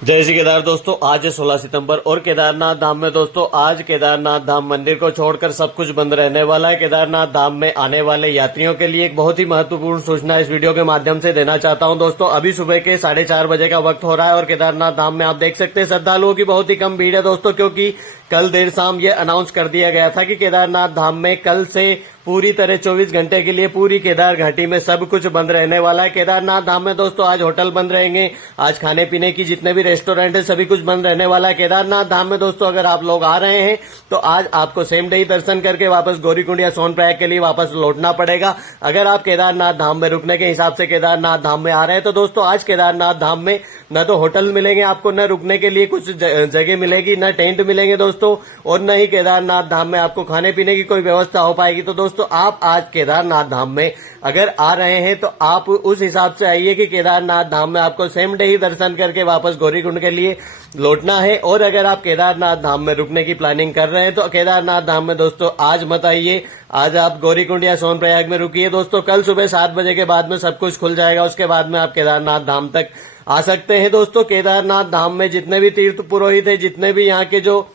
जय श्री केदार दोस्तों, आज है 16 सितंबर और केदारनाथ धाम में दोस्तों आज केदारनाथ धाम मंदिर को छोड़कर सब कुछ बंद रहने वाला है। केदारनाथ धाम में आने वाले यात्रियों के लिए एक बहुत ही महत्वपूर्ण सूचना इस वीडियो के माध्यम से देना चाहता हूं। दोस्तों अभी सुबह के 4:30 बजे का वक्त हो रहा है और केदारनाथ धाम में आप देख सकते हैं श्रद्धालुओं की बहुत ही कम भीड़ है दोस्तों, क्योंकि कल देर शाम ये अनाउंस कर दिया गया था कि केदारनाथ धाम में कल से पूरी तरह 24 घंटे के लिए पूरी केदार घाटी में सब कुछ बंद रहने वाला है। केदारनाथ धाम में दोस्तों आज होटल बंद रहेंगे, आज खाने पीने की जितने भी रेस्टोरेंट है सभी कुछ बंद रहने वाला है। केदारनाथ धाम में दोस्तों अगर आप लोग आ रहे हैं तो आज आपको सेम डे ही दर्शन करके वापस गौरीकुंड या सोनप्रयाग के लिए वापस लौटना पड़ेगा। अगर आप केदारनाथ धाम में रुकने के हिसाब से केदारनाथ धाम में आ रहे हैं तो दोस्तों आज केदारनाथ धाम में न तो होटल मिलेंगे आपको, न रुकने के लिए कुछ जगह मिलेगी, न टेंट मिलेंगे दोस्तों, और न ही केदारनाथ धाम में आपको खाने पीने की कोई व्यवस्था हो पाएगी। तो दोस्तों आप आज केदारनाथ धाम में अगर आ रहे हैं तो आप उस हिसाब से आइए कि केदारनाथ धाम में आपको सेम डे ही दर्शन करके वापस गौरीकुंड के लिए लौटना है। और अगर आप केदारनाथ धाम में रुकने की प्लानिंग कर रहे हैं तो केदारनाथ धाम में दोस्तों आज मत आइए, आज आप गौरीकुंड या सोनप्रयाग में रुकिए दोस्तों। कल सुबह 7 बजे के बाद में सब कुछ खुल जाएगा, उसके बाद में आप केदारनाथ धाम तक आ सकते हैं दोस्तों। केदारनाथ धाम में जितने भी तीर्थ पुरोहित है, जितने भी यहाँ के जो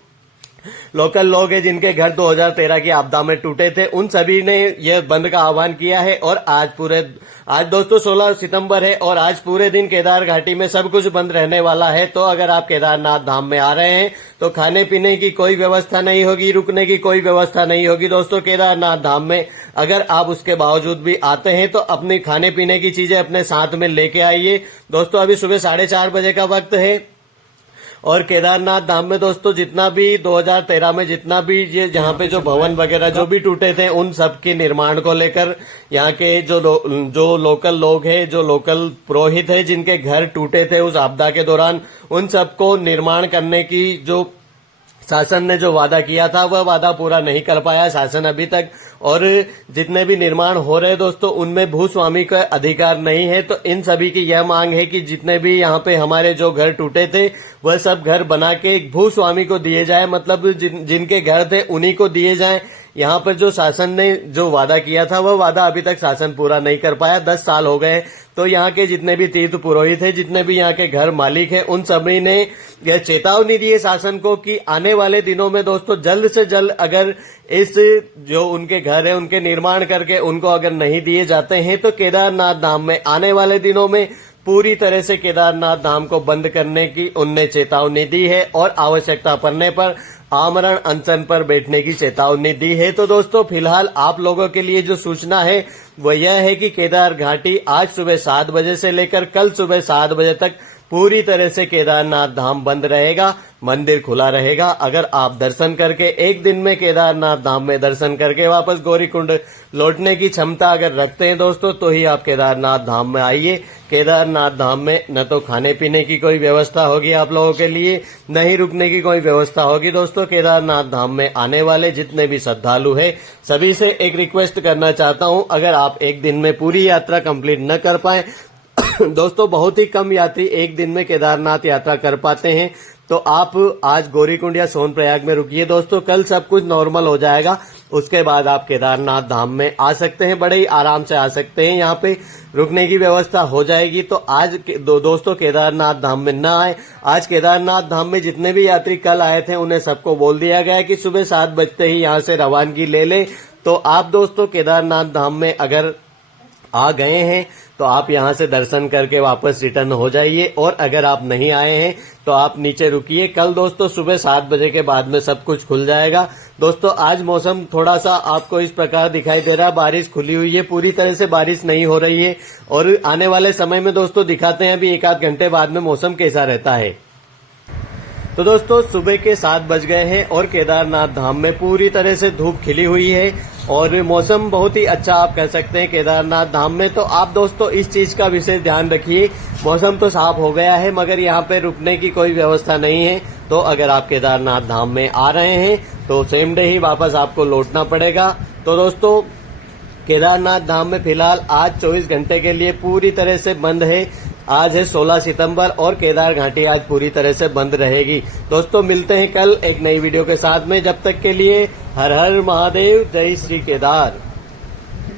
लोकल लोग हैं जिनके घर 2013 की आपदा में टूटे थे, उन सभी ने यह बंद का आह्वान किया है। और आज दोस्तों 16 सितंबर है और आज पूरे दिन केदार घाटी में सब कुछ बंद रहने वाला है। तो अगर आप केदारनाथ धाम में आ रहे हैं तो खाने पीने की कोई व्यवस्था नहीं होगी, रुकने की कोई व्यवस्था नहीं होगी दोस्तों केदारनाथ धाम में। अगर आप उसके बावजूद भी आते हैं तो अपनी खाने पीने की चीजें अपने साथ में लेके आइए दोस्तों। अभी सुबह 4:30 बजे का वक्त है और केदारनाथ धाम में दोस्तों जितना भी 2013 में जितना भी ये जहाँ पे जो भवन वगैरह जो भी टूटे थे उन सब के निर्माण को लेकर यहाँ के जो लोकल लोग हैं, जो लोकल पुरोहित है जिनके घर टूटे थे उस आपदा के दौरान, उन सबको निर्माण करने की जो शासन ने जो वादा किया था वह वादा पूरा नहीं कर पाया शासन अभी तक। और जितने भी निर्माण हो रहे दोस्तों उनमें भूस्वामी का अधिकार नहीं है। तो इन सभी की यह मांग है कि जितने भी यहाँ पे हमारे जो घर टूटे थे वह सब घर बना के भूस्वामी को दिए जाए, मतलब जिनके घर थे उन्हीं को दिए जाए। यहाँ पर जो शासन ने जो वादा किया था वह वादा अभी तक शासन पूरा नहीं कर पाया, 10 साल हो गए। तो यहाँ के जितने भी तीर्थ पुरोहित है, जितने भी यहाँ के घर मालिक है, उन सभी ने यह चेतावनी दी है शासन को कि आने वाले दिनों में दोस्तों जल्द से जल्द अगर इस जो उनके घर है उनके निर्माण करके उनको अगर नहीं दिए जाते हैं तो केदारनाथ धाम में आने वाले दिनों में पूरी तरह से केदारनाथ धाम को बंद करने की उनने चेतावनी दी है और आवश्यकता पड़ने पर आमरण अनशन पर बैठने की चेतावनी दी है। तो दोस्तों फिलहाल आप लोगों के लिए जो सूचना है वह यह है कि केदार घाटी आज सुबह 7 बजे से लेकर कल सुबह 7 बजे तक पूरी तरह से केदारनाथ धाम बंद रहेगा, मंदिर खुला रहेगा। अगर आप दर्शन करके एक दिन में केदारनाथ धाम में दर्शन करके वापस गौरीकुंड लौटने की क्षमता अगर रखते हैं दोस्तों तो ही आप केदारनाथ धाम में आइए। केदारनाथ धाम में न तो खाने पीने की कोई व्यवस्था होगी आप लोगों के लिए, न ही रुकने की कोई व्यवस्था होगी दोस्तों। केदारनाथ धाम में आने वाले जितने भी श्रद्धालु हैं सभी से एक रिक्वेस्ट करना चाहता हूं, अगर आप एक दिन में पूरी यात्रा कंप्लीट न कर पाए दोस्तों, बहुत ही कम यात्री एक दिन में केदारनाथ यात्रा कर पाते हैं, तो आप आज गौरीकुंड या सोनप्रयाग में रुकिए दोस्तों। कल सब कुछ नॉर्मल हो जाएगा, उसके बाद आप केदारनाथ धाम में आ सकते हैं, बड़े ही आराम से आ सकते हैं। यहाँ पे रुकने की व्यवस्था हो जाएगी। तो आज दोस्तों केदारनाथ धाम में न आए। आज केदारनाथ धाम में जितने भी यात्री कल आए थे उन्हें सबको बोल दिया गया है कि सुबह 7 बजते ही यहाँ से रवानगी ले लें। तो आप दोस्तों केदारनाथ धाम में अगर आ गए हैं तो आप यहां से दर्शन करके वापस रिटर्न हो जाइए, और अगर आप नहीं आए हैं तो आप नीचे रुकिए। कल दोस्तों सुबह 7 बजे के बाद में सब कुछ खुल जाएगा दोस्तों। आज मौसम थोड़ा सा आपको इस प्रकार दिखाई दे रहा है, बारिश खुली हुई है, पूरी तरह से बारिश नहीं हो रही है। और आने वाले समय में दोस्तों दिखाते हैं अभी 1-8 घंटे बाद में मौसम कैसा रहता है। तो दोस्तों सुबह के 7 बज गए हैं और केदारनाथ धाम में पूरी तरह से धूप खिली हुई है और मौसम बहुत ही अच्छा आप कह सकते हैं केदारनाथ धाम में। तो आप दोस्तों इस चीज का विशेष ध्यान रखिए, मौसम तो साफ हो गया है मगर यहाँ पे रुकने की कोई व्यवस्था नहीं है। तो अगर आप केदारनाथ धाम में आ रहे हैं तो सेम डे ही वापस आपको लौटना पड़ेगा। तो दोस्तों केदारनाथ धाम में फिलहाल आज 24 घंटे के लिए पूरी तरह से बंद है। आज है 16 सितंबर और केदार घाटी आज पूरी तरह से बंद रहेगी। दोस्तों मिलते हैं कल एक नई वीडियो के साथ में, जब तक के लिए हर हर महादेव, जय श्री केदार।